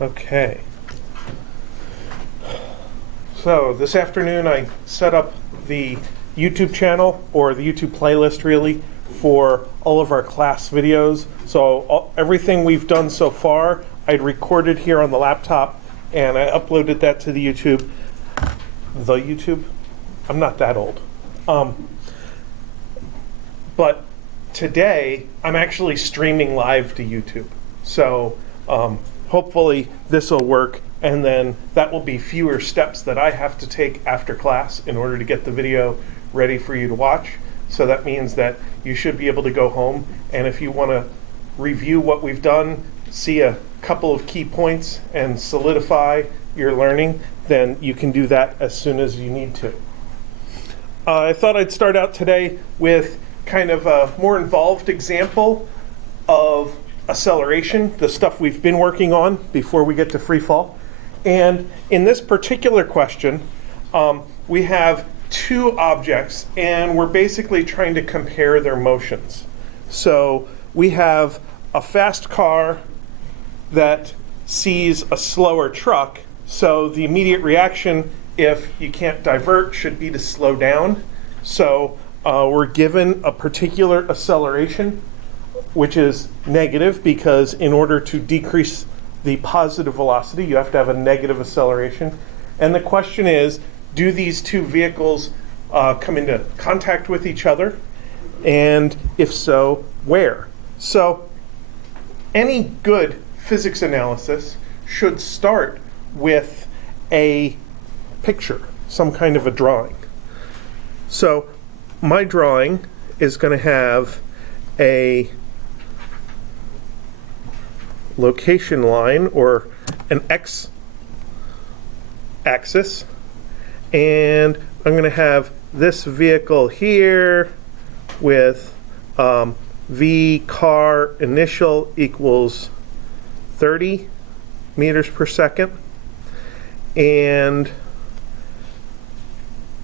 Okay. So this afternoon I set up the YouTube channel, or the YouTube playlist really, for all of our class videos. So everything we've done so far, I'd recorded here on the laptop and I uploaded that to the YouTube. The YouTube? I'm not that old. But today I'm actually streaming live to YouTube. So hopefully this will work, and then that will be fewer steps that I have to take after class in order to get the video ready for you to watch. So that means that you should be able to go home, and if you want to review what we've done, see a couple of key points, and solidify your learning, then you can do that as soon as you need to. I thought I'd start out today with kind of a more involved example of acceleration, the stuff we've been working on before we get to free fall. And in this particular question, we have two objects, and we're basically trying to compare their motions. So we have a fast car that sees a slower truck, so the immediate reaction, if you can't divert, should be to slow down. So we're given a particular acceleration, which is negative, because in order to decrease the positive velocity, you have to have a negative acceleration. And the question is, do these two vehicles come into contact with each other? And if so, where? So any good physics analysis should start with a picture, some kind of a drawing. So my drawing is going to have a location line, or an x-axis, and I'm going to have this vehicle here with v car initial equals 30 meters per second, and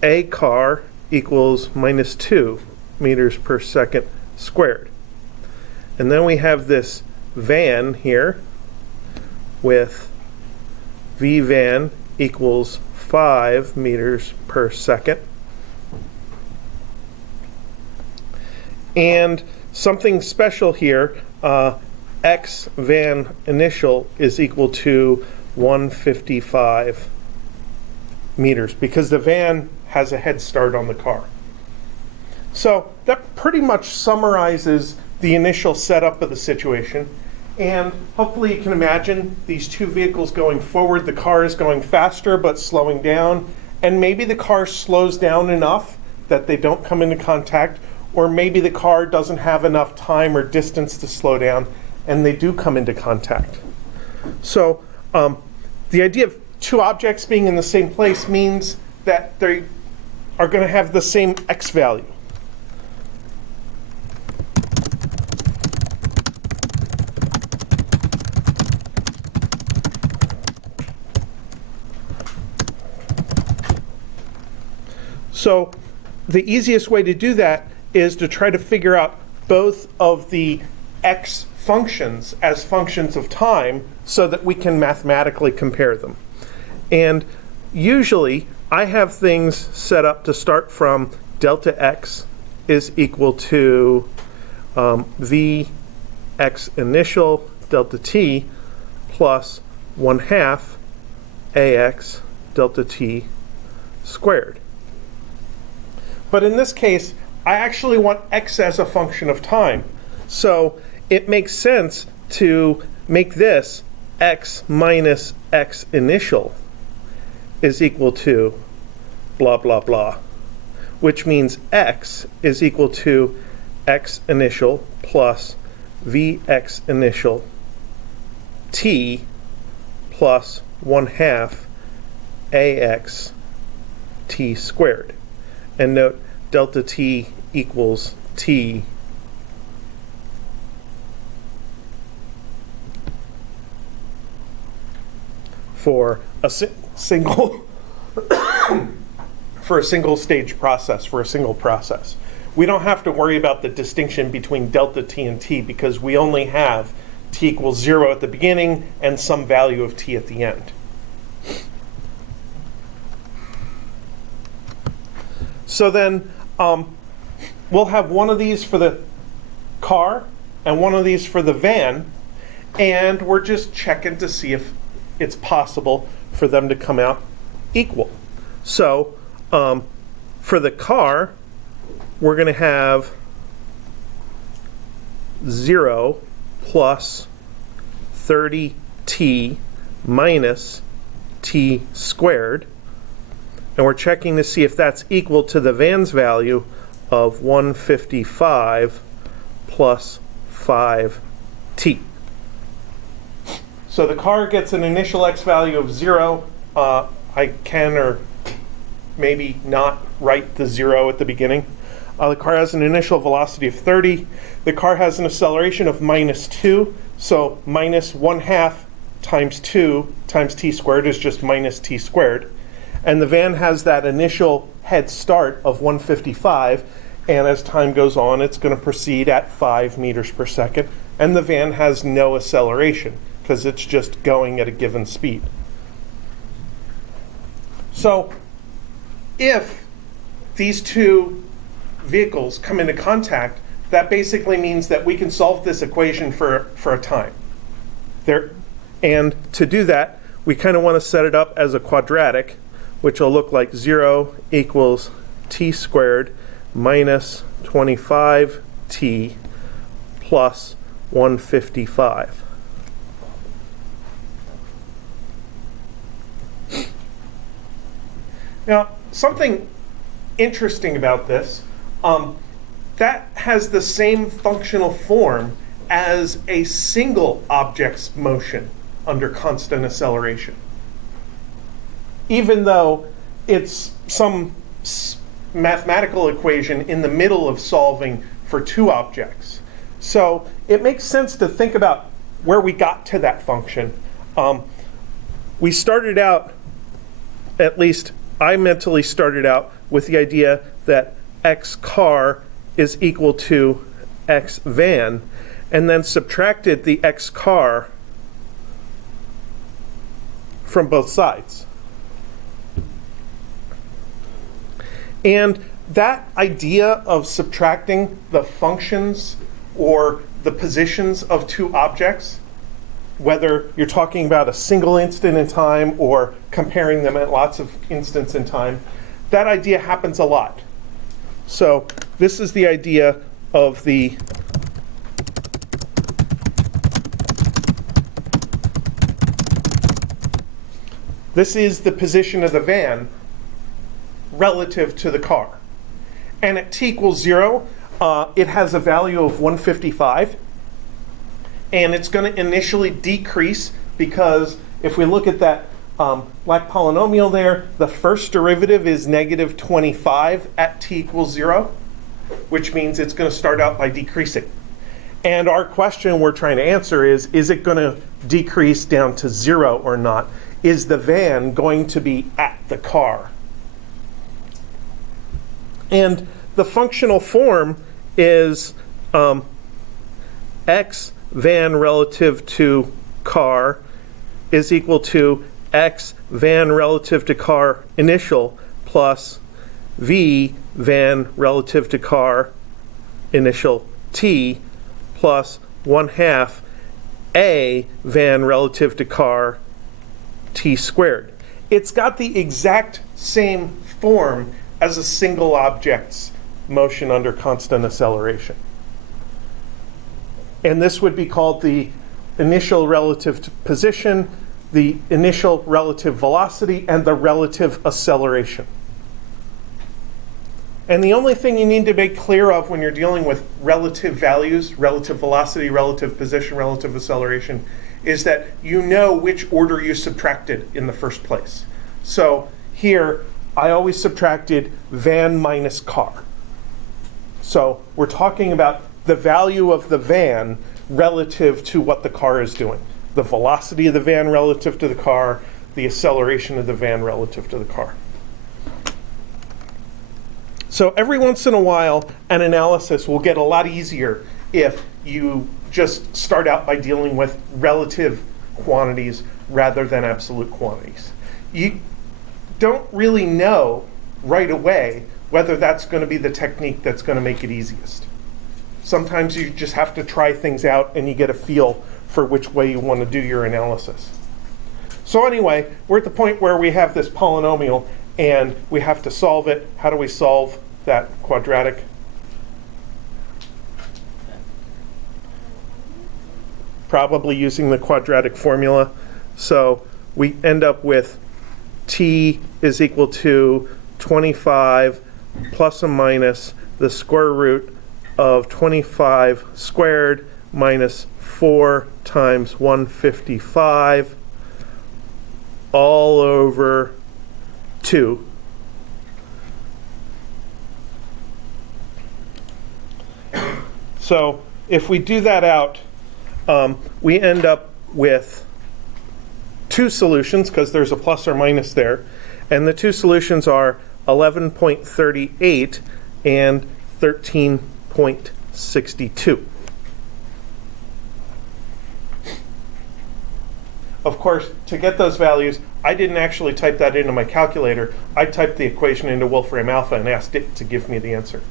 a car equals minus 2 meters per second squared. And then we have this van here with v van equals 5 meters per second. And something special here, x van initial is equal to 155 meters, because the van has a head start on the car. So that pretty much summarizes the initial setup of the situation. And hopefully you can imagine these two vehicles going forward. The car is going faster but slowing down, and maybe the car slows down enough that they don't come into contact, or maybe the car doesn't have enough time or distance to slow down and they do come into contact. So the idea of two objects being in the same place means that they are going to have the same x value. So the easiest way to do that is to try to figure out both of the x functions as functions of time so that we can mathematically compare them. And usually I have things set up to start from delta x is equal to v x initial delta t plus 1/2 ax delta t squared. But in this case, I actually want x as a function of time. So it makes sense to make this x minus x initial is equal to blah, blah, blah, which means x is equal to x initial plus vx initial t plus 1/2 ax t squared. And note, delta t equals t for a single for a single stage process, for a single process. We don't have to worry about the distinction between delta t and t, because we only have t equals 0 at the beginning and some value of t at the end. So then we'll have one of these for the car and one of these for the van, and we're just checking to see if it's possible for them to come out equal. So for the car, we're going to have 0 plus 30t minus t squared. And we're checking to see if that's equal to the van's value of 155 plus 5t. So the car gets an initial x value of 0. I can or maybe not write the 0 at the beginning. The car has an initial velocity of 30. The car has an acceleration of minus 2. So minus 1/2 times 2 times t squared is just minus t squared. And the van has that initial head start of 155. And as time goes on, it's going to proceed at 5 meters per second. And the van has no acceleration because it's just going at a given speed. So if these two vehicles come into contact, that basically means that we can solve this equation for a time. And to do that, we kind of want to set it up as a quadratic, which will look like 0 equals t squared minus 25t plus 155. Now, something interesting about this, that has the same functional form as a single object's motion under constant acceleration, even though it's some mathematical equation in the middle of solving for two objects. So it makes sense to think about where we got to that function. We started out, at least I mentally started out, with the idea that x car is equal to x van, and then subtracted the x car from both sides. And that idea of subtracting the functions or the positions of two objects, whether you're talking about a single instant in time or comparing them at lots of instants in time, that idea happens a lot. So this is the idea of the this is the position of the van relative to the car. And at t equals 0, it has a value of 155. And it's going to initially decrease because if we look at that black polynomial there, the first derivative is negative 25 at t equals 0, which means it's going to start out by decreasing. And our question we're trying to answer is it going to decrease down to 0 or not? Is the van going to be at the car? And the functional form is x van relative to car is equal to x van relative to car initial plus v van relative to car initial t plus 1/2 a van relative to car t squared. It's got the exact same form as a single object's motion under constant acceleration. And this would be called the initial relative position, the initial relative velocity, and the relative acceleration. And the only thing you need to make clear of when you're dealing with relative values, relative velocity, relative position, relative acceleration, is that you know which order you subtracted in the first place. So here, I always subtracted van minus car. So we're talking about the value of the van relative to what the car is doing. The velocity of the van relative to the car, the acceleration of the van relative to the car. So every once in a while, an analysis will get a lot easier if you just start out by dealing with relative quantities rather than absolute quantities. You don't really know right away whether that's going to be the technique that's going to make it easiest. Sometimes you just have to try things out and you get a feel for which way you want to do your analysis. So anyway, we're at the point where we have this polynomial and we have to solve it. How do we solve that quadratic? Probably using the quadratic formula. So we end up with t is equal to 25 plus or minus the square root of 25 squared minus 4 times 155 all over 2. So if we do that out, we end up with two solutions because there's a plus or minus there. And the two solutions are 11.38 and 13.62. Of course, to get those values, I didn't actually type that into my calculator. I typed the equation into Wolfram Alpha and asked it to give me the answer.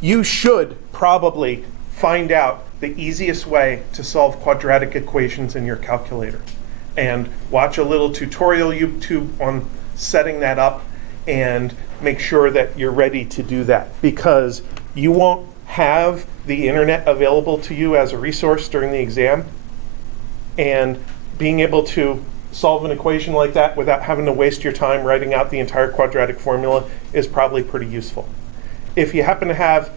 You should probably find out the easiest way to solve quadratic equations in your calculator. And watch a little tutorial YouTube on setting that up and make sure that you're ready to do that, because you won't have the internet available to you as a resource during the exam. And being able to solve an equation like that without having to waste your time writing out the entire quadratic formula is probably pretty useful. If you happen to have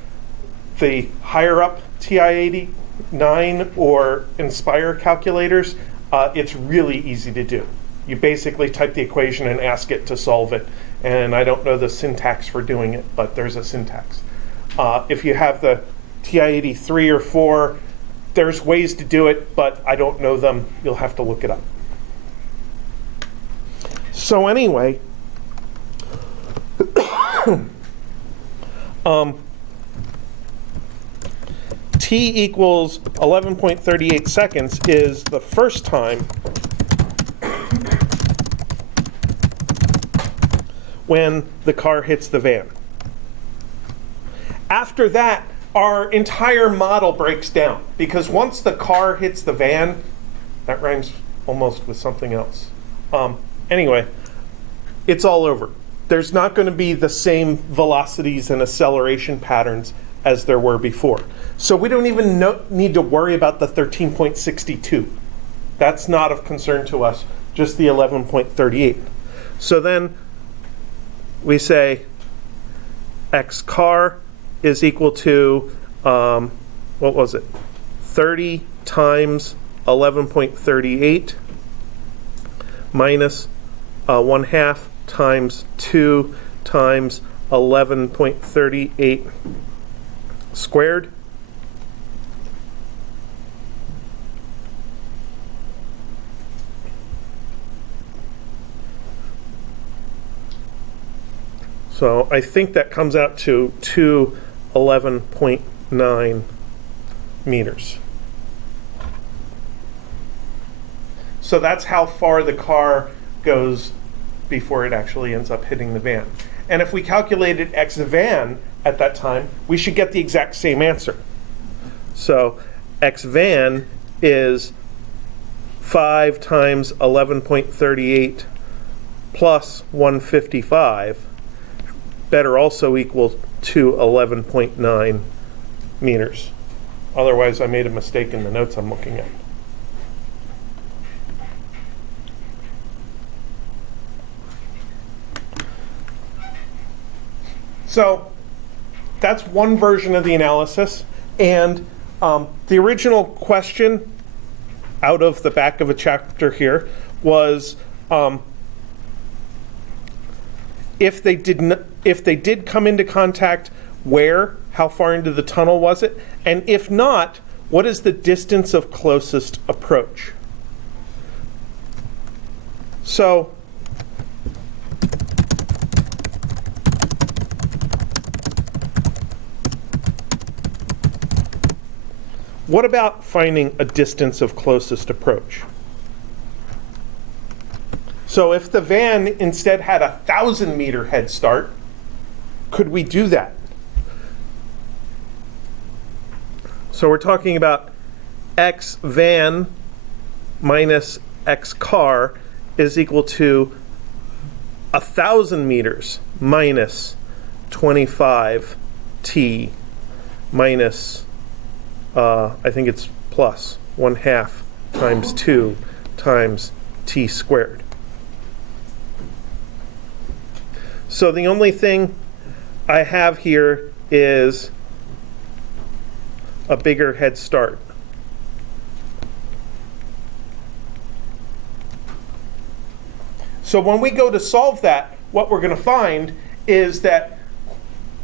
the higher up TI-89 or Inspire calculators, it's really easy to do. You basically type the equation and ask it to solve it. And I don't know the syntax for doing it, but there's a syntax. If you have the TI-83 or 4, there's ways to do it, but I don't know them. You'll have to look it up. So anyway, t equals 11.38 seconds is the first time when the car hits the van. After that, our entire model breaks down, because once the car hits the van, that rhymes almost with something else. Anyway, it's all over. There's not going to be the same velocities and acceleration patterns as there were before. So we don't even need to worry about the 13.62. That's not of concern to us, just the 11.38. So then we say x car is equal to, what was it? 30 times 11.38 minus 1/2 times 2 times 11.38 squared. So I think that comes out to 211.9 meters. So that's how far the car goes before it actually ends up hitting the van. And if we calculated x van at that time, we should get the exact same answer. So x van is 5 times 11.38 plus 155, better also equal to 11.9 meters. Otherwise, I made a mistake in the notes I'm looking at. So that's one version of the analysis. And the original question out of the back of a chapter here was if they did come into contact, where, how far into the tunnel was it? And if not, what is the distance of closest approach? So What about finding a distance of closest approach? So if the van instead had a 1,000-meter head start, could we do that? So we're talking about x van minus x car is equal to 1,000 meters minus 25t minus, I think it's plus 1/2 times 2 times t squared. So the only thing I have here is a bigger head start. So when we go to solve that, what we're going to find is that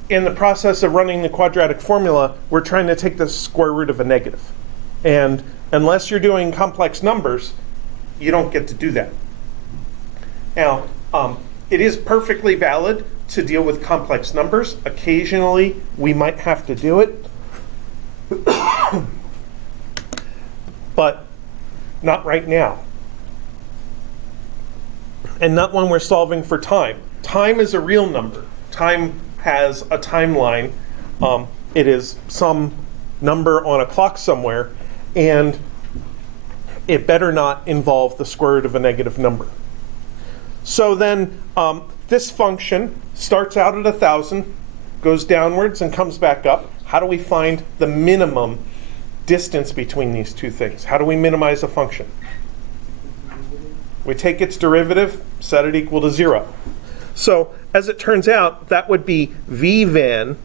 in the process of running the quadratic formula, we're trying to take the square root of a negative. And unless you're doing complex numbers, you don't get to do that. Now, it is perfectly valid to deal with complex numbers. Occasionally, we might have to do it. But not right now. And not when we're solving for time. Time is a real number. Time has a timeline. It is some number on a clock somewhere, and it better not involve the square root of a negative number. So then this function starts out at 1,000, goes downwards and comes back up. How do we find the minimum distance between these two things? How do we minimize a function? We take its derivative, set it equal to 0. So as it turns out, that would be v van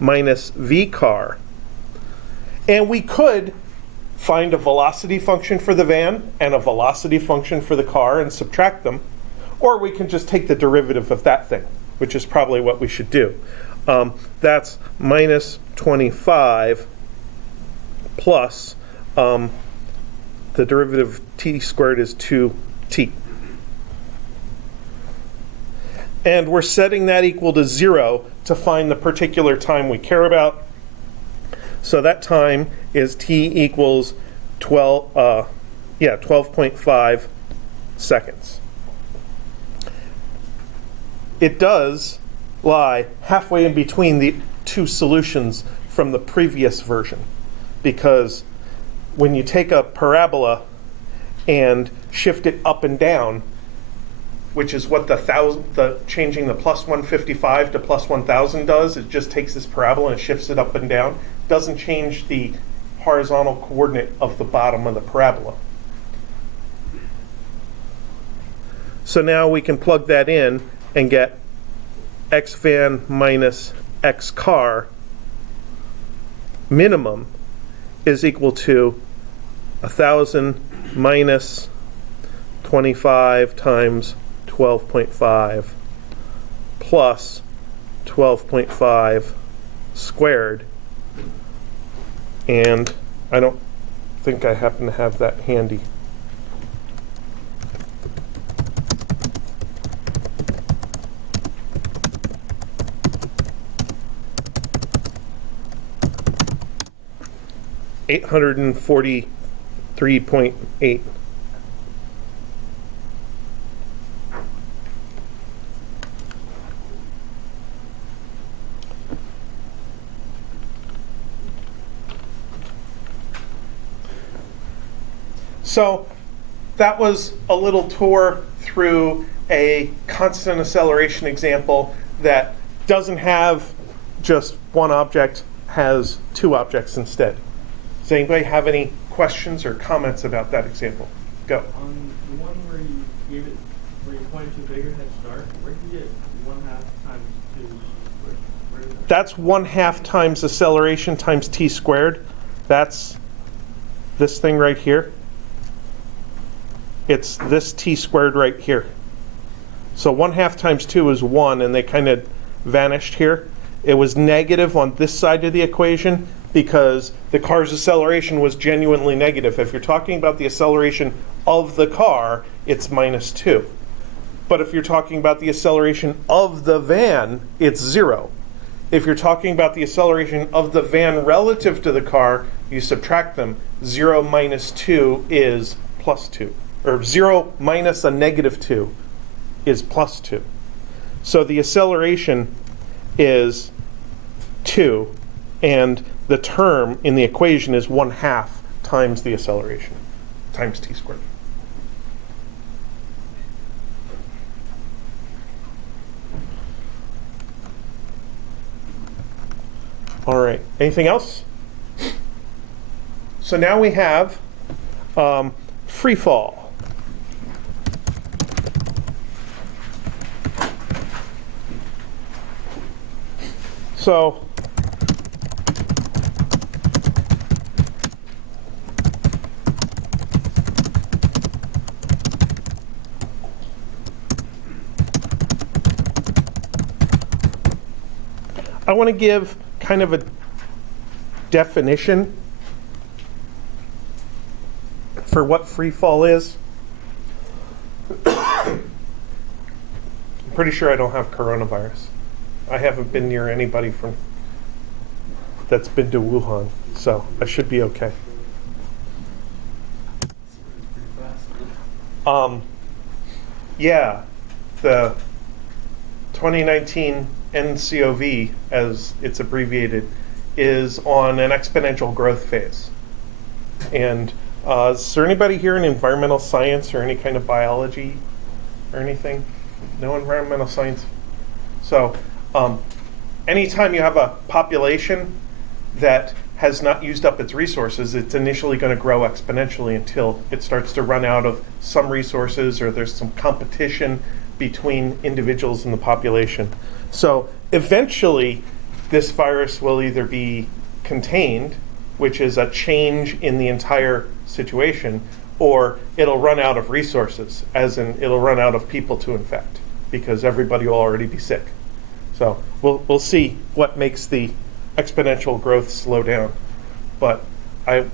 minus v car. And we could find a velocity function for the van and a velocity function for the car and subtract them. Or we can just take the derivative of that thing, which is probably what we should do. That's minus 25 plus the derivative of t squared is 2t. And we're setting that equal to 0 to find the particular time we care about. So that time is t equals 12.5 seconds. It does lie halfway in between the two solutions from the previous version, because when you take a parabola and shift it up and down, which is what changing the plus 155 to plus 1,000 does, it just takes this parabola and shifts it up and down, doesn't change the horizontal coordinate of the bottom of the parabola. So now we can plug that in and get x van minus x car minimum is equal to 1,000 minus 25 times 12.5 plus 12.5 squared. And I don't think I happen to have that handy. $843.8. So that was a little tour through a constant acceleration example that doesn't have just one object, has two objects instead. Does anybody have any questions or comments about that example? Go. On the one where you gave it, where you pointed to a bigger head start, where did you get 1/2 times 2? Where is that? That's 1/2 times acceleration times t squared. That's this thing right here. It's this t squared right here. So 1/2 times 2 is 1, and they kind of vanished here. It was negative on this side of the equation because the car's acceleration was genuinely negative. If you're talking about the acceleration of the car, it's -2. But if you're talking about the acceleration of the van, it's 0. If you're talking about the acceleration of the van relative to the car, you subtract them, 0 minus 2 is plus 2. Or 0 minus a negative 2 is plus 2. So the acceleration is 2, and the term in the equation is 1/2 times the acceleration, times t squared. All right, anything else? So now we have free fall. So I want to give kind of a definition for what free fall is. I'm pretty sure I don't have coronavirus. I haven't been near anybody that's been to Wuhan, so I should be okay. Yeah, the 2019 NCOV, as it's abbreviated, is on an exponential growth phase. And is there anybody here in environmental science or any kind of biology or anything? No environmental science? So anytime you have a population that has not used up its resources, it's initially going to grow exponentially until it starts to run out of some resources or there's some competition between individuals in the population. So eventually, this virus will either be contained, which is a change in the entire situation, or it'll run out of resources, as in it'll run out of people to infect, because everybody will already be sick. So we'll see what makes the exponential growth slow down. But I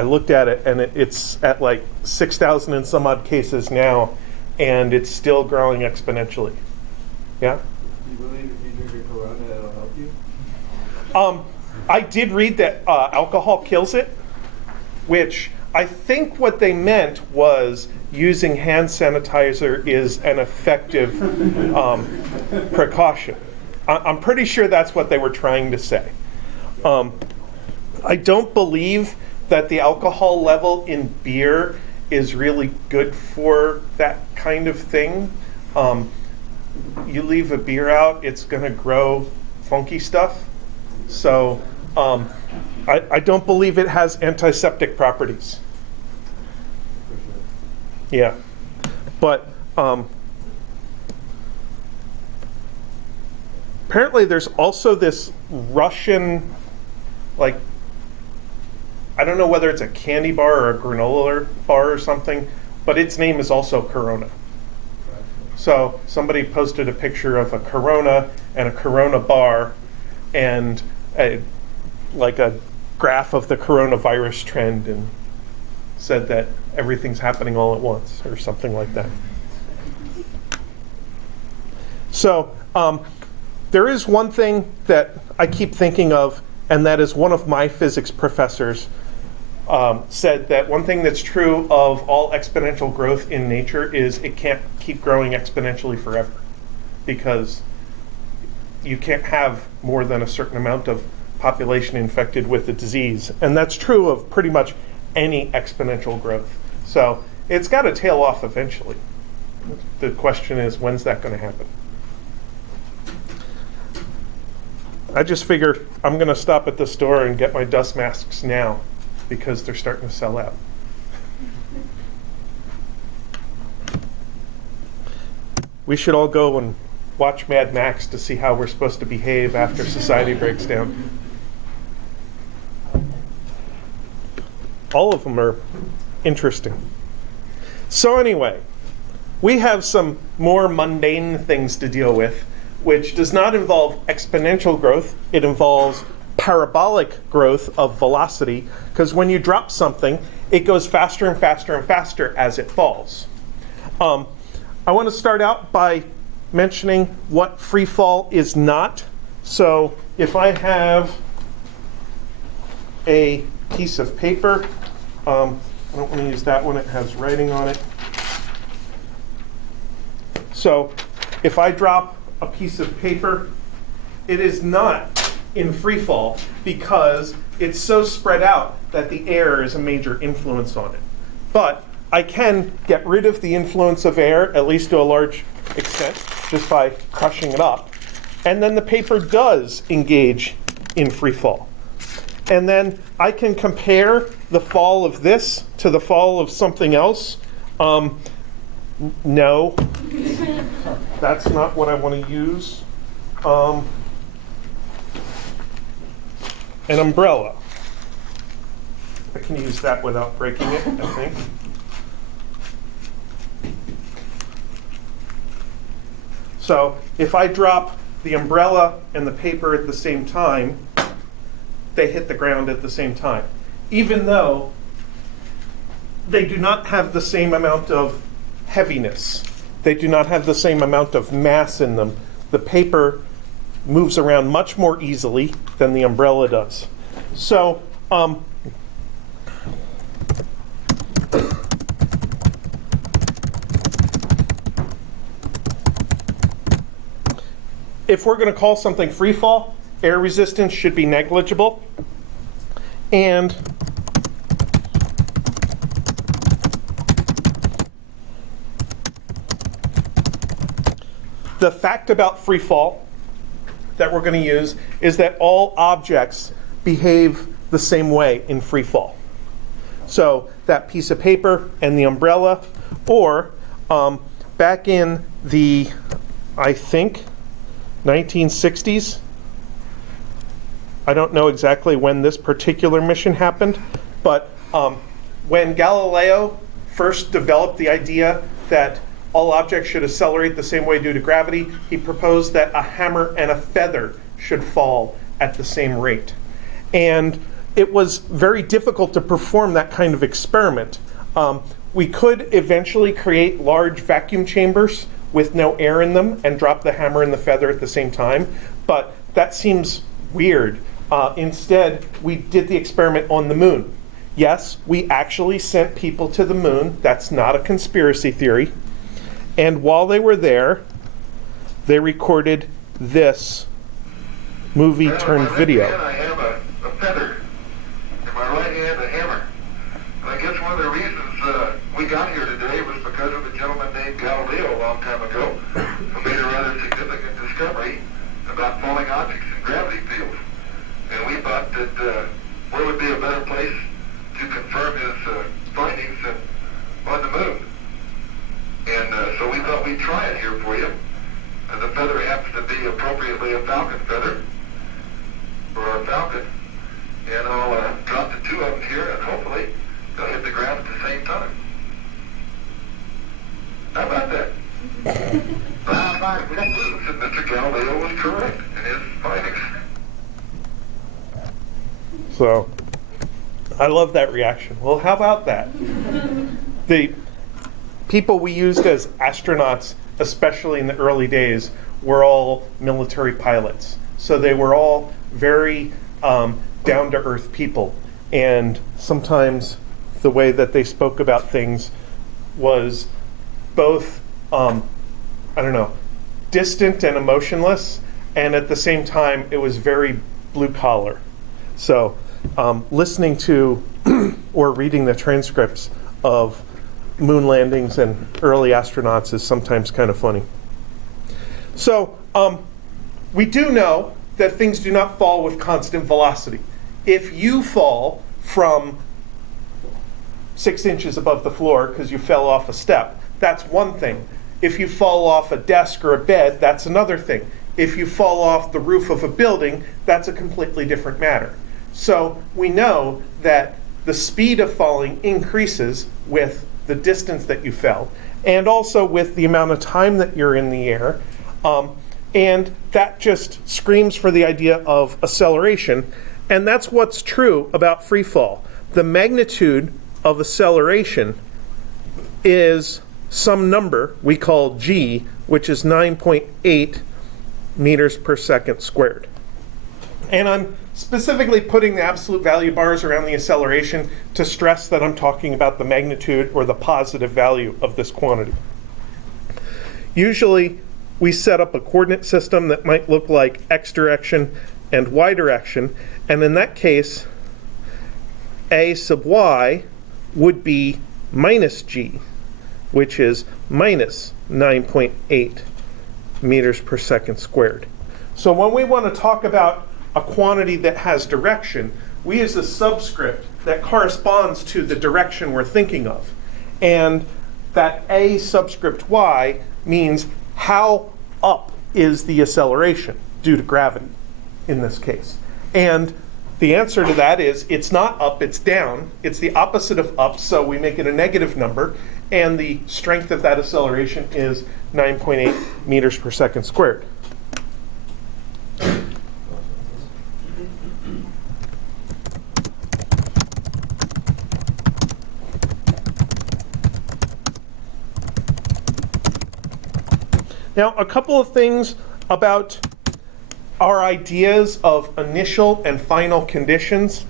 looked at it, and it's at like 6,000 and some odd cases now, and it's still growing exponentially. Yeah? Do you believe if you drink a Corona, it'll help you? I did read that alcohol kills it, which I think what they meant was using hand sanitizer is an effective precaution. I'm pretty sure that's what they were trying to say. I don't believe that the alcohol level in beer is really good for that kind of thing. You leave a beer out, it's going to grow funky stuff. So I don't believe it has antiseptic properties. For sure. Yeah. But apparently there's also this Russian, like, I don't know whether it's a candy bar or a granola bar or something, but its name is also Corona. So somebody posted a picture of a Corona and a Corona bar and like a graph of the coronavirus trend and said that everything's happening all at once or something like that. So there is one thing that I keep thinking of, and that is one of my physics professors said that one thing that's true of all exponential growth in nature is it can't keep growing exponentially forever, because you can't have more than a certain amount of population infected with the disease. And that's true of pretty much any exponential growth. So it's got to tail off eventually. The question is, when's that going to happen? I just figure I'm going to stop at the store and get my dust masks now, because they're starting to sell out. We should all go and watch Mad Max to see how we're supposed to behave after society breaks down. All of them are interesting. So anyway, we have some more mundane things to deal with, which does not involve exponential growth. It involves parabolic growth of velocity, because when you drop something, it goes faster and faster and faster as it falls. I want to start out by mentioning what free fall is not. So if I have a piece of paper. I don't want to use that one, it has writing on it. So if I drop a piece of paper, it is not in free fall because it's so spread out that the air is a major influence on it. But I can get rid of the influence of air, at least to a large extent, just by crushing it up. And then the paper does engage in free fall. And then I can compare the fall of this to the fall of something else. No, that's not what I want to use. An umbrella. I can use that without breaking it, I think. So if I drop the umbrella and the paper at the same time, they hit the ground at the same time. Even though they do not have the same amount of heaviness. They do not have the same amount of mass in them. The paper moves around much more easily than the umbrella does. So, if we're going to call something free fall, air resistance should be negligible. And the fact about free fall that we're going to use is that all objects behave the same way in free fall. So that piece of paper and the umbrella, or back in the, I think, 1960s, I don't know exactly when this particular mission happened, but when Galileo first developed the idea that all objects should accelerate the same way due to gravity, he proposed that a hammer and a feather should fall at the same rate. And it was very difficult to perform that kind of experiment. We could eventually create large vacuum chambers with no air in them and drop the hammer and the feather at the same time, but that seems weird. Instead, we did the experiment on the moon. Yes, we actually sent people to the moon. That's not a conspiracy theory. And while they were there, they recorded this movie turned video. In my left hand, I have a feather. In my right hand, a hammer. And I guess one of the reasons we got here today was because of a gentleman named Galileo a long time ago who made a rather significant discovery about falling objects in gravity fields. And we thought that where would be a better place to confirm his findings than on the moon. And so we thought we'd try it here for you. And the feather happens to be appropriately a falcon feather for a falcon. And I'll drop the two of them here, and hopefully they'll hit the ground at the same time. How about that? Mr. Galileo was correct in his findings. So, I love that reaction. Well, how about that? The people we used as astronauts, especially in the early days, were all military pilots. So they were all very down-to-earth people. And sometimes the way that they spoke about things was both, distant and emotionless, and at the same time, it was very blue-collar. So listening to or reading the transcripts of moon landings and early astronauts is sometimes kind of funny. So we do know that things do not fall with constant velocity. If you fall from 6 inches above the floor because you fell off a step, that's one thing. If you fall off a desk or a bed, that's another thing. If you fall off the roof of a building, that's a completely different matter. So we know that the speed of falling increases with the distance that you fell, and also with the amount of time that you're in the air. And that just screams for the idea of acceleration. And that's what's true about free fall. The magnitude of acceleration is some number we call g, which is 9.8 meters per second squared. And I'm specifically putting the absolute value bars around the acceleration to stress that I'm talking about the magnitude or the positive value of this quantity. Usually, we set up a coordinate system that might look like x direction and y direction, and in that case, a sub y would be minus g, which is minus 9.8 meters per second squared. So when we want to talk about a quantity that has direction, we use a subscript that corresponds to the direction we're thinking of. And that a subscript y means how up is the acceleration due to gravity in this case. And the answer to that is it's not up, it's down. It's the opposite of up, so we make it a negative number. And the strength of that acceleration is 9.8 meters per second squared. Now, a couple of things about our ideas of initial and final conditions.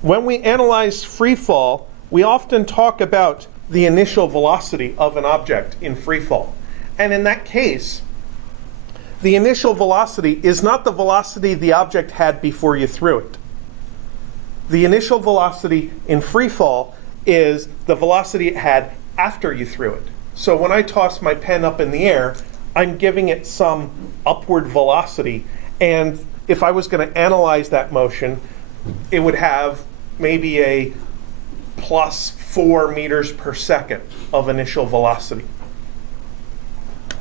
When we analyze free fall, we often talk about the initial velocity of an object in free fall. And in that case, the initial velocity is not the velocity the object had before you threw it. The initial velocity in free fall is the velocity it had after you threw it. So when I toss my pen up in the air, I'm giving it some upward velocity. And if I was going to analyze that motion, it would have maybe a plus 4 meters per second of initial velocity.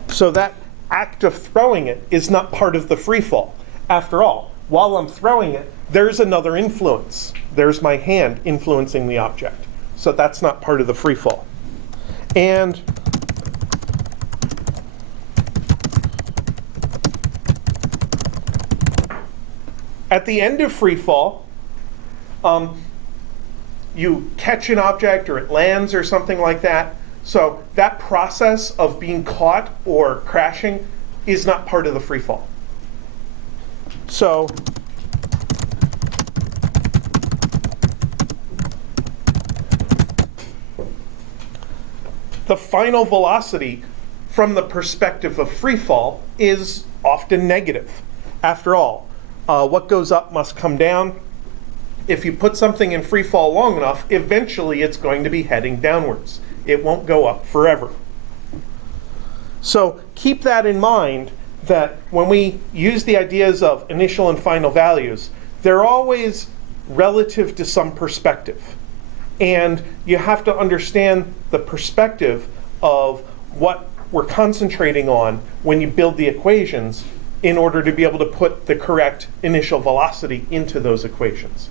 So that act of throwing it is not part of the free fall. After all, while I'm throwing it, there's another influence. There's my hand influencing the object. So that's not part of the free fall. And at the end of free fall, you catch an object or it lands or something like that. So that process of being caught or crashing is not part of the free fall. So the final velocity from the perspective of free fall is often negative. After all, what goes up must come down. If you put something in free fall long enough, eventually it's going to be heading downwards. It won't go up forever. So keep that in mind, that when we use the ideas of initial and final values, they're always relative to some perspective. And you have to understand the perspective of what we're concentrating on when you build the equations in order to be able to put the correct initial velocity into those equations.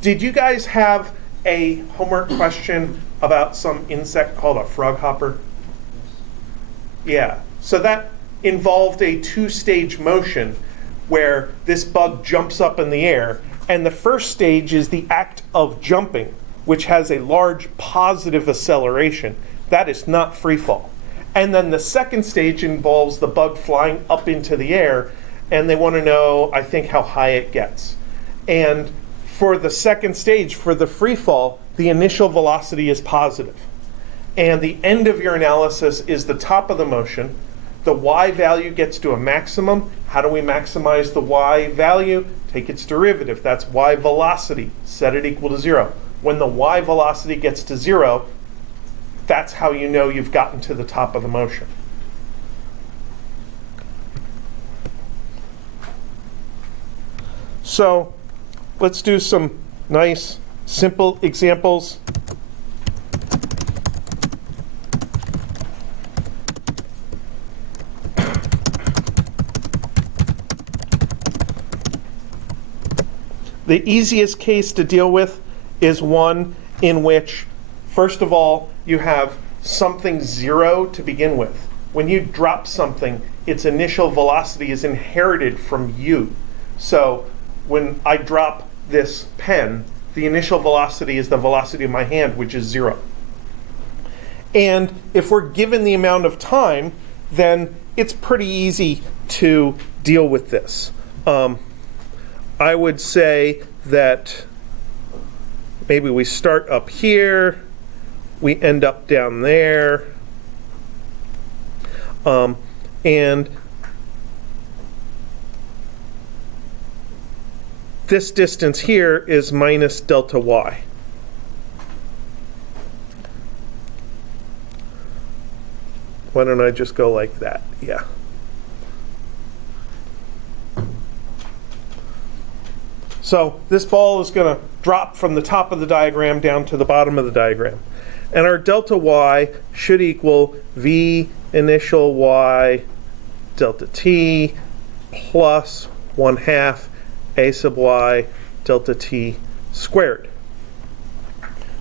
Did you guys have a homework question about some insect called a frog hopper? Yeah, so that involved a two-stage motion where this bug jumps up in the air, and the first stage is the act of jumping, which has a large positive acceleration. That is not free fall. And then the second stage involves the bug flying up into the air, and they want to know, I think, how high it gets. And for the second stage, for the free fall, the initial velocity is positive. And the end of your analysis is the top of the motion. The y value gets to a maximum. How do we maximize the y value? Take its derivative. That's y velocity. Set it equal to 0. When the y velocity gets to 0, that's how you know you've gotten to the top of the motion. So let's do some nice, simple examples. The easiest case to deal with is one in which, first of all, you have something 0 to begin with. When you drop something, its initial velocity is inherited from you. So when I drop this pen, the initial velocity is the velocity of my hand, which is 0. And if we're given the amount of time, then it's pretty easy to deal with this. I would say that maybe we start up here, we end up down there, and this distance here is minus delta y. Why don't I just go like that? Yeah. So this ball is going to drop from the top of the diagram down to the bottom of the diagram. And our delta y should equal v initial y delta t plus 1/2 a sub y delta t squared.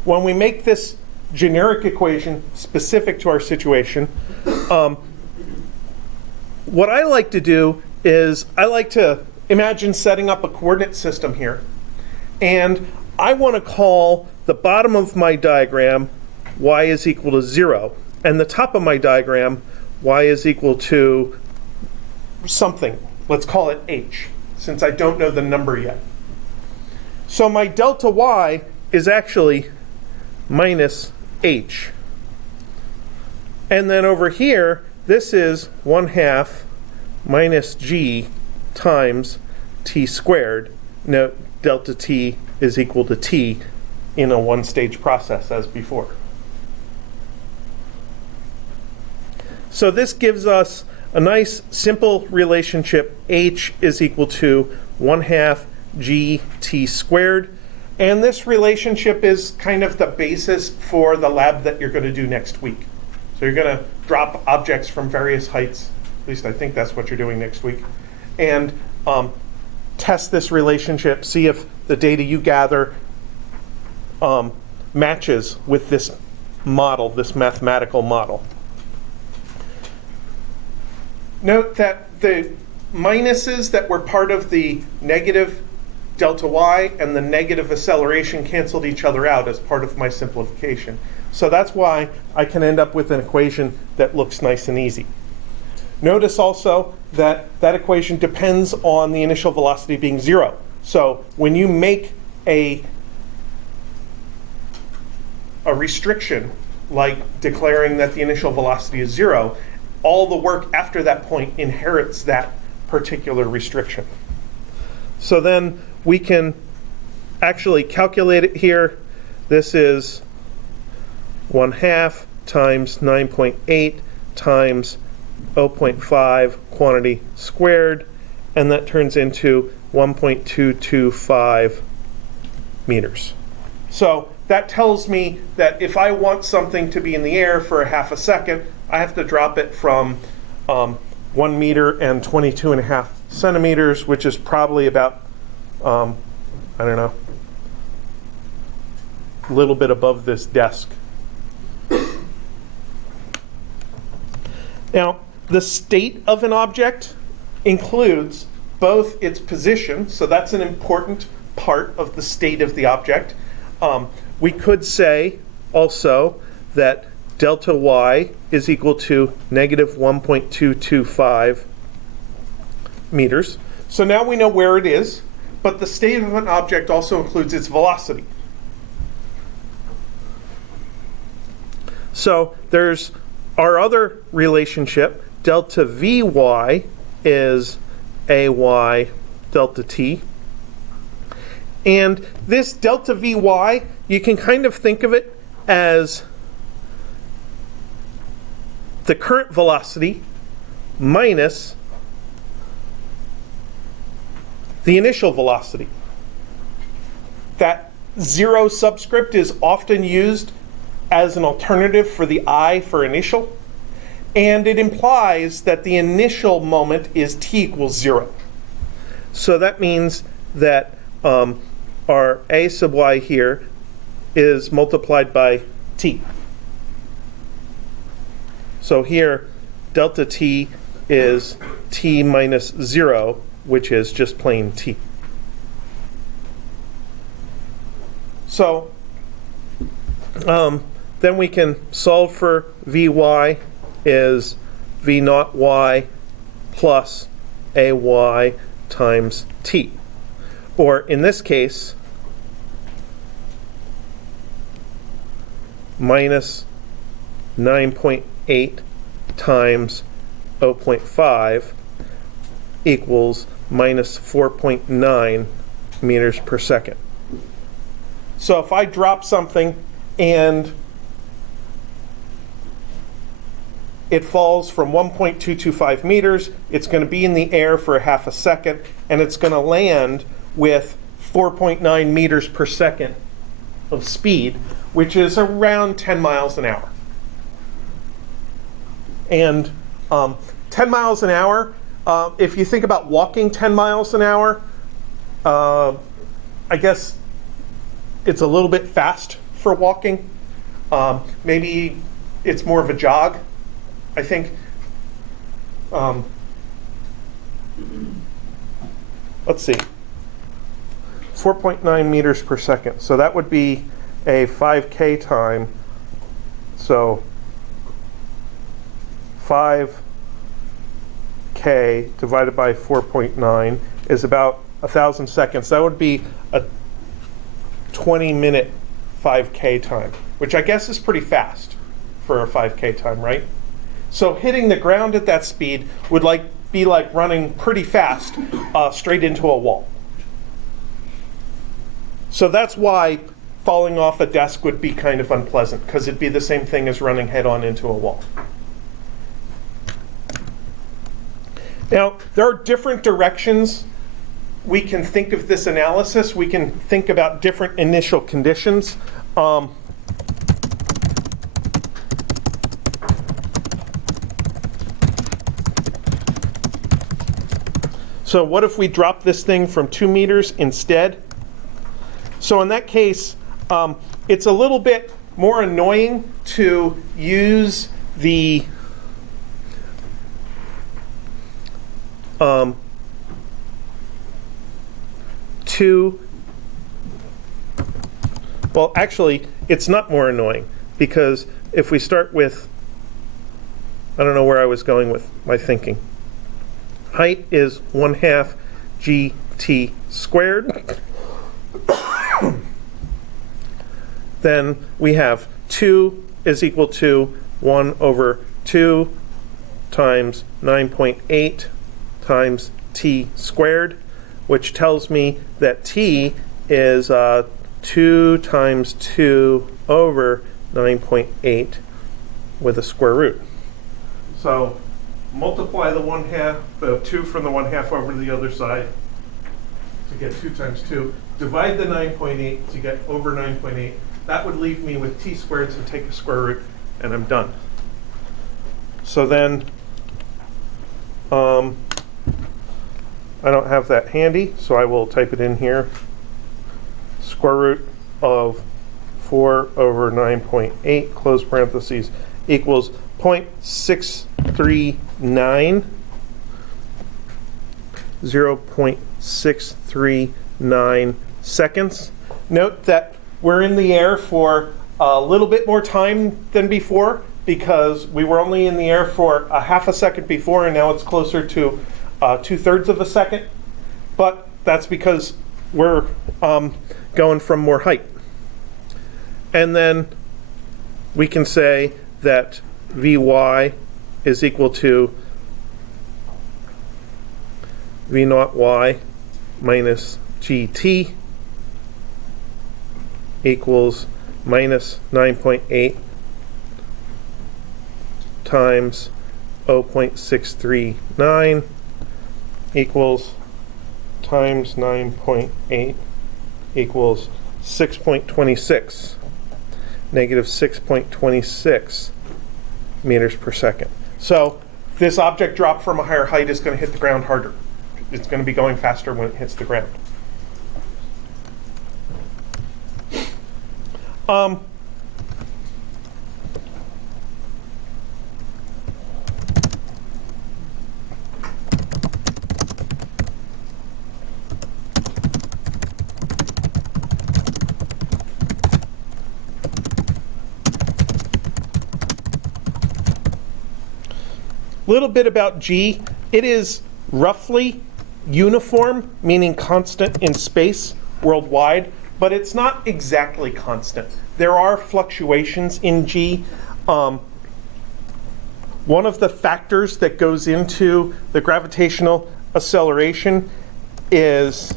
When we make this generic equation specific to our situation, what I like to do is I like to imagine setting up a coordinate system here. And I want to call the bottom of my diagram y is equal to 0, and the top of my diagram y is equal to something. Let's call it h, since I don't know the number yet. So my delta y is actually minus h. And then over here, this is 1/2 minus g times t squared. Note delta t is equal to t in a one-stage process as before. So this gives us a nice simple relationship. H is equal to 1/2 g t squared. And this relationship is kind of the basis for the lab that you're going to do next week. So you're going to drop objects from various heights, at least I think that's what you're doing next week, and test this relationship, see if the data you gather matches with this model, this mathematical model. Note that the minuses that were part of the negative delta y and the negative acceleration canceled each other out as part of my simplification. So that's why I can end up with an equation that looks nice and easy. Notice also that that equation depends on the initial velocity being 0. So when you make a restriction, like declaring that the initial velocity is 0, all the work after that point inherits that particular restriction. So then we can actually calculate it here. This is 1/2 times 9.8 times 0.5 quantity squared, and that turns into 1.225 meters. So that tells me that if I want something to be in the air for a half a second, I have to drop it from 1 meter and 22.5 centimeters, which is probably about, I don't know, a little bit above this desk. Now, the state of an object includes both its position, so that's an important part of the state of the object. We could say also that delta y is equal to negative 1.225 meters. So now we know where it is, but the state of an object also includes its velocity. So there's our other relationship, delta vy is ay delta t. And this delta vy, you can kind of think of it as the current velocity minus the initial velocity. That 0 subscript is often used as an alternative for the I for initial, and it implies that the initial moment is t equals 0. So that means that our a sub y here is multiplied by t. So here, delta t is t minus 0, which is just plain t. So then we can solve for Vy is V naught y plus Ay times t. Or in this case, minus 9.8 times 0.5 equals minus 4.9 meters per second. So if I drop something and it falls from 1.225 meters, it's going to be in the air for a half a second, and it's going to land with 4.9 meters per second of speed, which is around 10 miles an hour. And 10 miles an hour, if you think about walking 10 miles an hour, I guess it's a little bit fast for walking. Maybe it's more of a jog, I think. Let's see. 4.9 meters per second. So that would be a 5K time. So 5K divided by 4.9 is about 1,000 seconds. That would be a 20-minute 5K time, which I guess is pretty fast for a 5K time, right? So hitting the ground at that speed would be like running pretty fast straight into a wall. So that's why falling off a desk would be kind of unpleasant, because it'd be the same thing as running head-on into a wall. Now, there are different directions we can think of this analysis. We can think about different initial conditions. So what if we drop this thing from 2 meters instead? So in that case, it's a little bit more annoying to use the well, actually, it's not more annoying, because if we start with, I don't know where I was going with my thinking. Height is 1/2 gt squared. Then we have 2 is equal to 1/2 times 9.8 times t squared, which tells me that t is 2 times 2 over 9.8 with a square root. So multiply the 2 from the 1/2 over to the other side to get 2 times 2. Divide the 9.8 to get over 9.8. That would leave me with t squared, so take a square root, and I'm done. So then, I don't have that handy, so I will type it in here. Square root of 4 over 9.8, close parentheses, equals 0.639, 0.639 seconds. Note that we're in the air for a little bit more time than before, because we were only in the air for a half a second before, and now it's closer to 2/3 of a second. But that's because we're going from more height. And then we can say that Vy is equal to V naught y minus gt equals minus 9.8 times 0.639 equals times 9.8 equals 6.26, negative 6.26 meters per second. So this object drop from a higher height is going to hit the ground harder. It's going to be going faster when it hits the ground. little bit about G. It is roughly uniform, meaning constant in space worldwide, but it's not exactly constant. There are fluctuations in G. One of the factors that goes into the gravitational acceleration is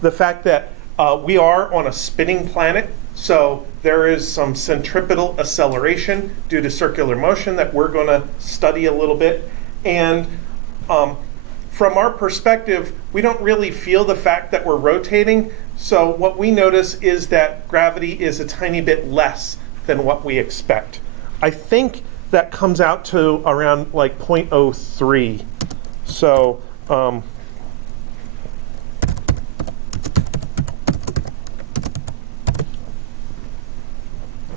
the fact that we are on a spinning planet, so there is some centripetal acceleration due to circular motion that we're going to study a little bit. And from our perspective, we don't really feel the fact that we're rotating. So what we notice is that gravity is a tiny bit less than what we expect. I think that comes out to around like 0.03. So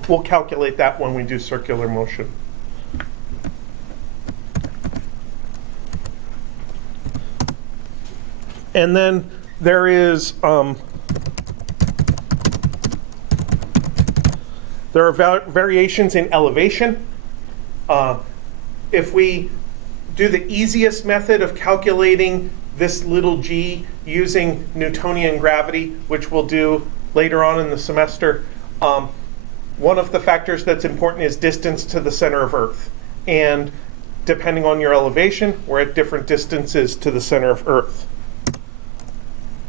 we'll calculate that when we do circular motion. And then there is there are variations in elevation. If we do the easiest method of calculating this little g using Newtonian gravity, which we'll do later on in the semester, one of the factors that's important is distance to the center of Earth. And depending on your elevation, we're at different distances to the center of Earth.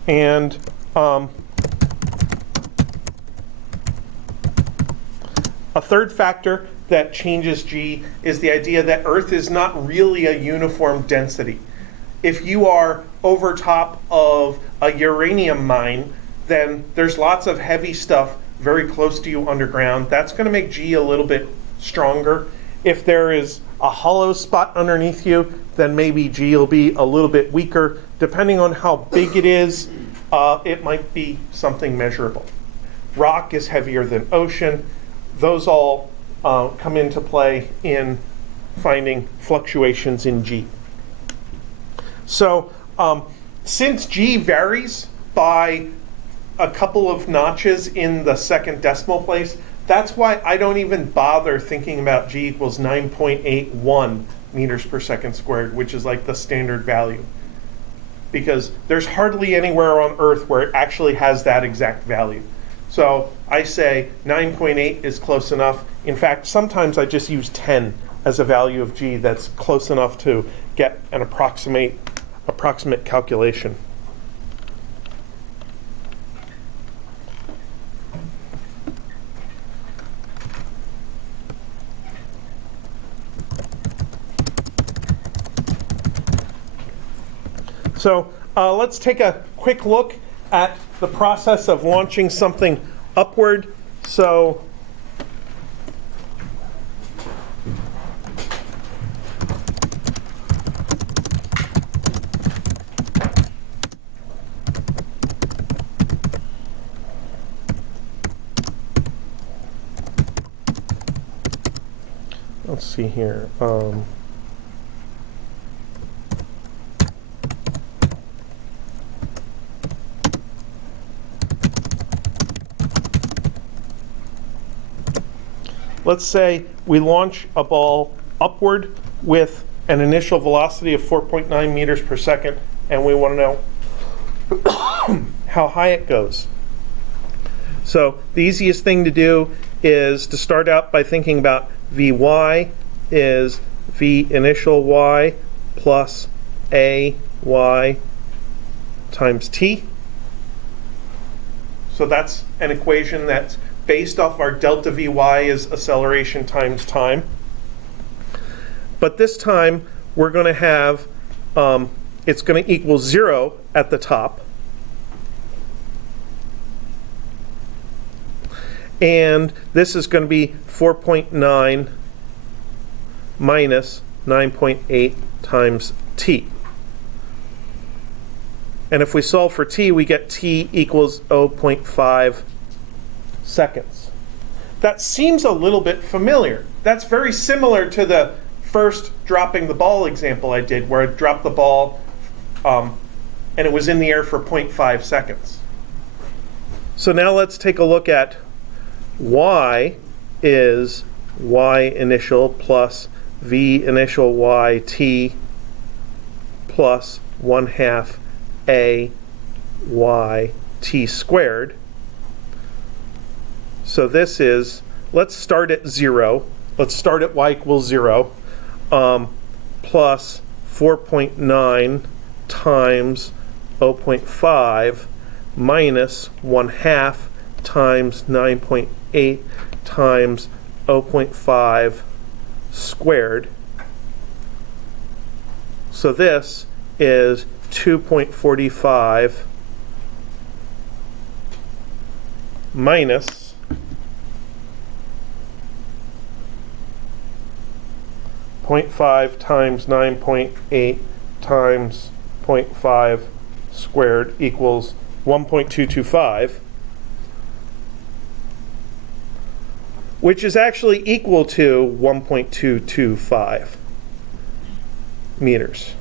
And a third factor that changes G is the idea that Earth is not really a uniform density. If you are over top of a uranium mine, then there's lots of heavy stuff very close to you underground. That's going to make G a little bit stronger. If there is a hollow spot underneath you, then maybe G will be a little bit weaker. Depending on how big it is, it might be something measurable. Rock is heavier than ocean. Those all come into play in finding fluctuations in G. So since G varies by a couple of notches in the second decimal place, that's why I don't even bother thinking about G equals 9.81 meters per second squared, which is like the standard value. Because there's hardly anywhere on Earth where it actually has that exact value. So I say 9.8 is close enough. In fact, sometimes I just use 10 as a value of G that's close enough to get an approximate calculation. So let's take a quick look at the process of launching something upward. So let's see here. Let's say we launch a ball upward with an initial velocity of 4.9 meters per second, and we want to know how high it goes. So the easiest thing to do is to start out by thinking about Vy is V initial y plus A y times t. So that's an equation that's based off our delta Vy is acceleration times time. But this time we're going to have, it's going to equal 0 at the top. And this is going to be 4.9 minus 9.8 times t. And if we solve for t, we get t equals 0.5 seconds. That seems a little bit familiar. That's very similar to the first dropping the ball example I did, where I dropped the ball and it was in the air for 0.5 seconds. So now let's take a look at y is y initial plus v initial yt plus 1/2 a y t squared. So this is, let's start at 0. Let's start at y equals 0, plus 4.9 times 0.5 minus 1/2 times 9.8 times 0.5 squared. So this is 2.45 minus 0.5 times 9.8 times 0.5 squared equals 1.225, which is actually equal to 1.225 meters.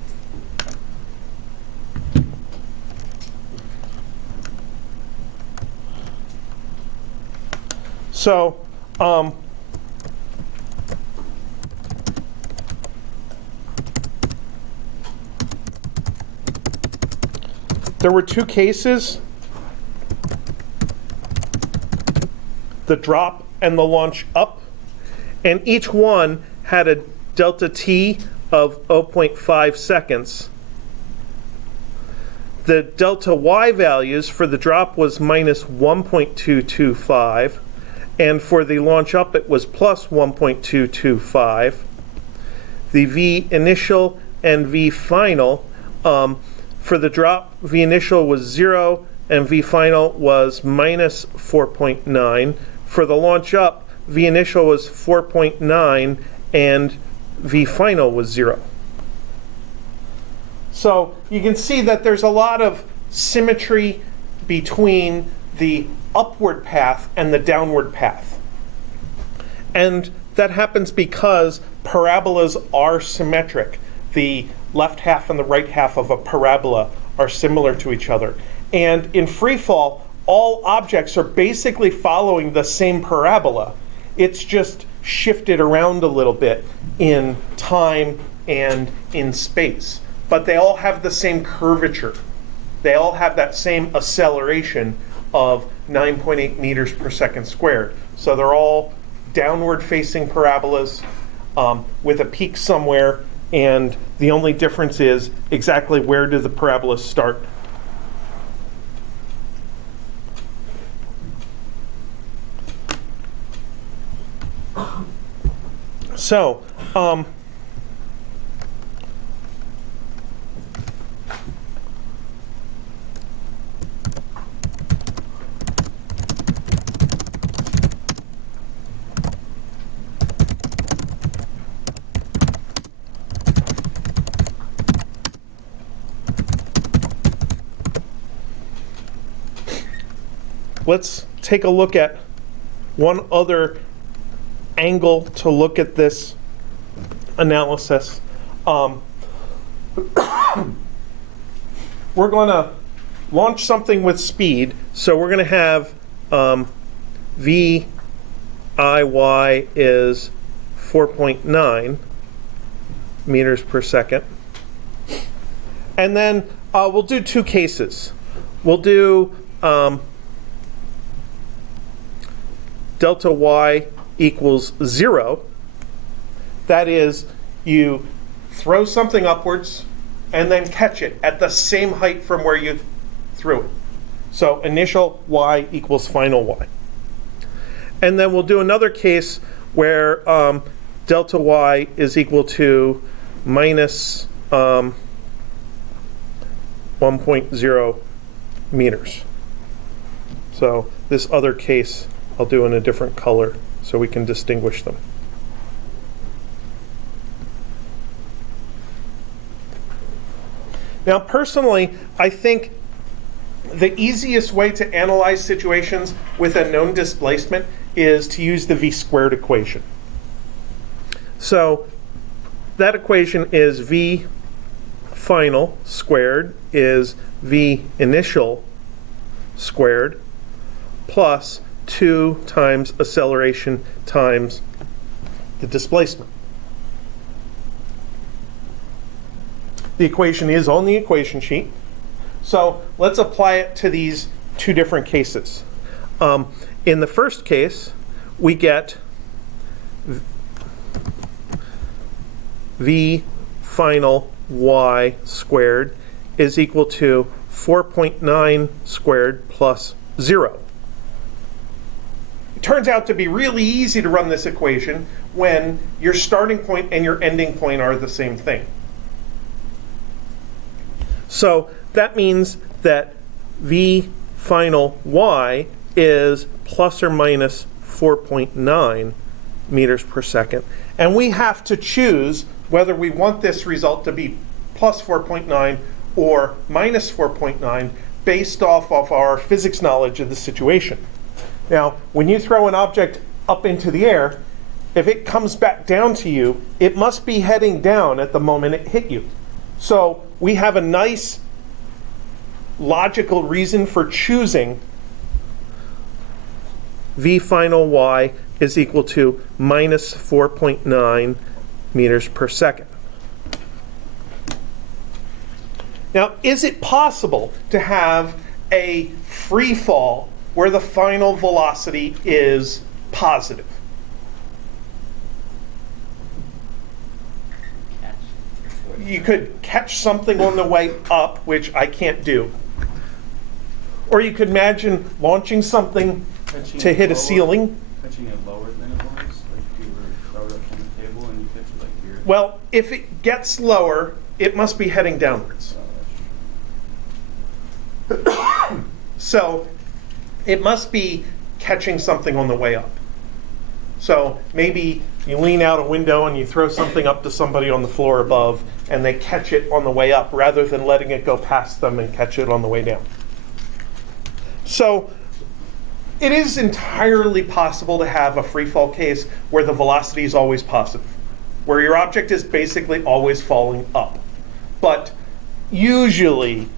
So, there were two cases, the drop and the launch up, and each one had a delta t of 0.5 seconds. The delta y values for the drop was minus 1.225, and for the launch up it was plus 1.225. The v initial and v final, for the drop, v initial was 0 and v final was minus 4.9. For the launch up, v initial was 4.9 and v final was 0. So you can see that there's a lot of symmetry between the upward path and the downward path. And that happens because parabolas are symmetric. The left half and the right half of a parabola are similar to each other. And in free fall, all objects are basically following the same parabola. It's just shifted around a little bit in time and in space. But they all have the same curvature. They all have that same acceleration of 9.8 meters per second squared. So they're all downward facing parabolas with a peak somewhere, and the only difference is exactly where do the parabolas start. So, let's take a look at one other angle to look at this analysis. We're going to launch something with speed, so we're going to have v iy is 4.9 meters per second. And then we'll do two cases. We'll do delta y equals 0. That is, you throw something upwards and then catch it at the same height from where you threw it. So initial y equals final y. And then we'll do another case where delta y is equal to minus 1.0 meters. So this other case I'll do in a different color so we can distinguish them. Now, personally, I think the easiest way to analyze situations with a known displacement is to use the v squared equation. So that equation is v final squared is v initial squared plus 2 times acceleration times the displacement. The equation is on the equation sheet. So let's apply it to these two different cases. In the first case, we get v final y squared is equal to 4.9 squared plus 0. It turns out to be really easy to run this equation when your starting point and your ending point are the same thing. So that means that v final y is plus or minus 4.9 meters per second. And we have to choose whether we want this result to be plus 4.9 or minus 4.9 based off of our physics knowledge of the situation. Now, when you throw an object up into the air, if it comes back down to you, it must be heading down at the moment it hit you. So we have a nice logical reason for choosing v final y is equal to minus 4.9 meters per second. Now, is it possible to have a free fall where the final velocity is positive? You could catch something on the way up, which I can't do. Or you could imagine launching something to hit a ceiling. Catching it lower than it was, like if you were throw it up on the table and you catch it like here. Well, if it gets lower, it must be heading downwards. So it must be catching something on the way up. So maybe you lean out a window and you throw something up to somebody on the floor above and they catch it on the way up rather than letting it go past them and catch it on the way down. So it is entirely possible to have a free fall case where the velocity is always positive, where your object is basically always falling up. But usually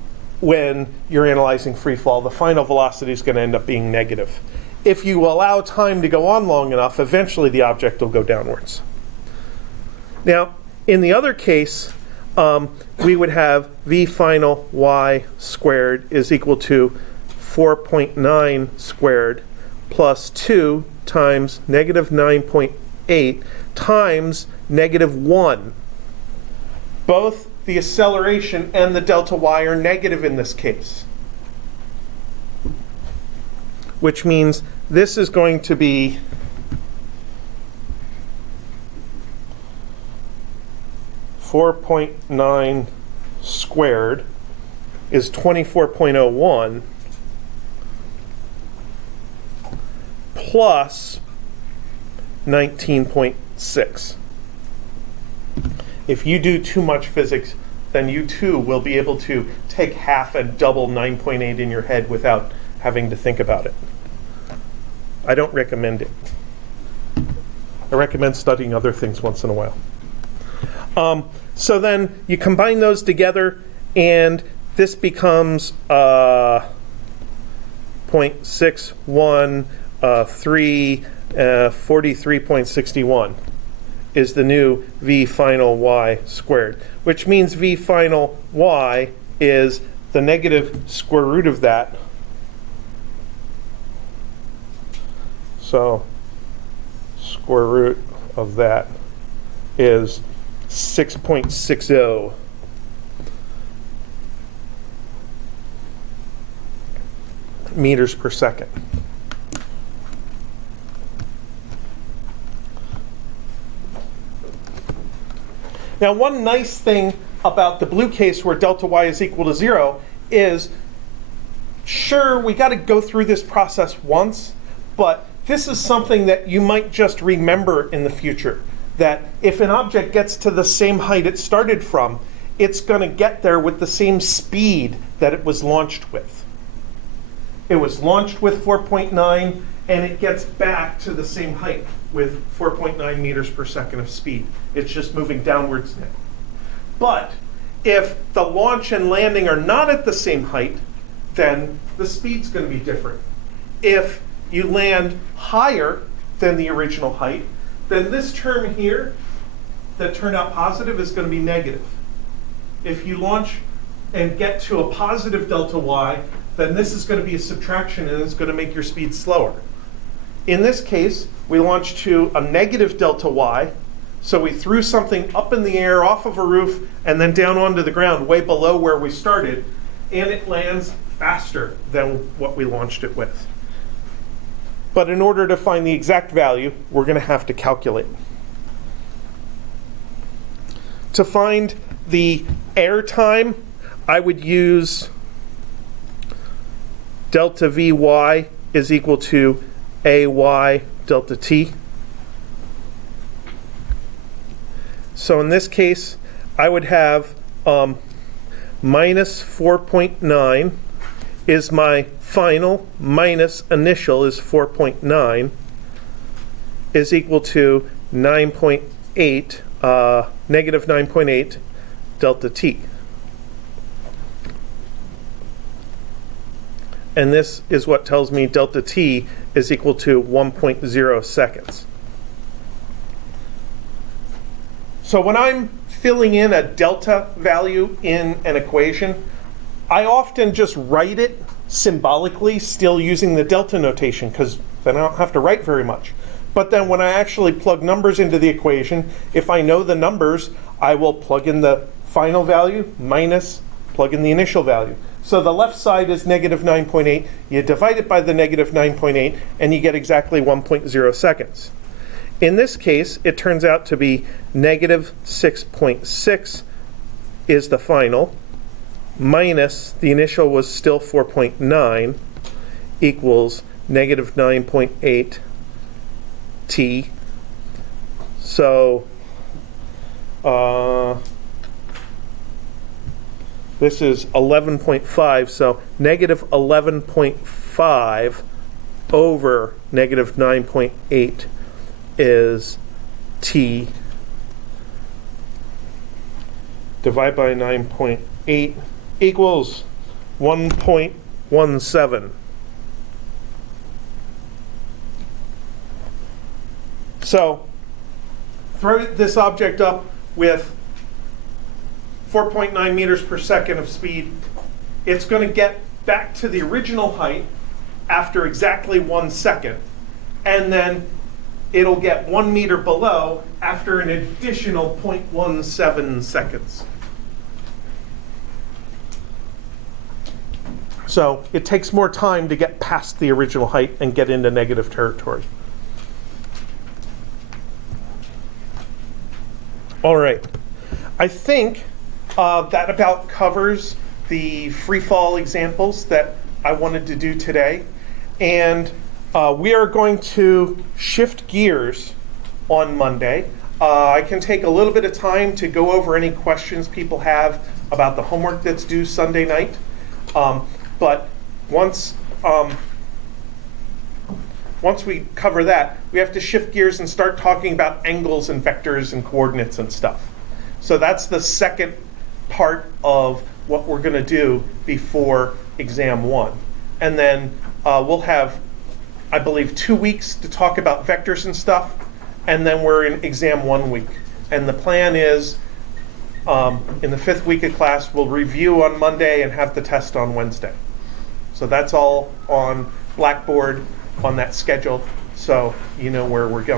when you're analyzing free fall, the final velocity is going to end up being negative. If you allow time to go on long enough, eventually the object will go downwards. Now, in the other case, we would have v final y squared is equal to 4.9 squared plus 2 times negative 9.8 times negative 1. Both the acceleration and the delta y are negative in this case, which means this is going to be (4.9) squared is 24.01 plus 19.6. If you do too much physics, then you too will be able to take half and double 9.8 in your head without having to think about it. I don't recommend it. I recommend studying other things once in a while. So then you combine those together and this becomes 0.613, 43.61 is the new v final y squared, which means v final y is the negative square root of that. So square root of that is 6.60 meters per second. Now, one nice thing about the blue case where delta y is equal to 0 is, sure, we got to go through this process once, but this is something that you might just remember in the future, that if an object gets to the same height it started from, it's going to get there with the same speed that it was launched with. It was launched with 4.9, and it gets back to the same height with 4.9 meters per second of speed. It's just moving downwards now. But if the launch and landing are not at the same height, then the speed's going to be different. if you land higher than the original height, then this term here that turned out positive is going to be negative. If you launch and get to a positive delta y, then this is going to be a subtraction and it's going to make your speed slower. In this case, we launched to a negative delta y, so we threw something up in the air off of a roof and then down onto the ground way below where we started, and it lands faster than what we launched it with. But in order to find the exact value, we're going to have to calculate. To find the air time, I would use delta Vy is equal to Ay delta T. So in this case, I would have minus 4.9 is my final, minus initial is 4.9, is equal to 9.8, negative 9.8 delta T. And this is what tells me delta T is equal to 1.0 seconds. So when I'm filling in a delta value in an equation, I often just write it symbolically, still using the delta notation, because then I don't have to write very much. But then when I actually plug numbers into the equation, if I know the numbers, I will plug in the final value minus plug in the initial value. So the left side is negative 9.8. You divide it by the negative 9.8, and you get exactly 1.0 seconds. In this case, it turns out to be negative 6.6 is the final, minus the initial was still 4.9, equals negative 9.8 T. So this is 11.5, so negative 11.5 over negative 9.8 is T. Divide by 9.8 equals 1.17. So throw this object up with 4.9 meters per second of speed. It's going to get back to the original height after exactly 1 second. And then it'll get 1 meter below after an additional 0.17 seconds. So it takes more time to get past the original height and get into negative territory. All right, I think that about covers the free fall examples that I wanted to do today. And we are going to shift gears on Monday. I can take a little bit of time to go over any questions people have about the homework that's due Sunday night. But once we cover that, we have to shift gears and start talking about angles and vectors and coordinates and stuff. So that's the second part of what we're going to do before exam 1. And then we'll have, I believe, 2 weeks to talk about vectors and stuff, and then we're in exam 1 week. And the plan is, in the 5th week of class, we'll review on Monday and have the test on Wednesday. So that's all on Blackboard on that schedule, so you know where we're going.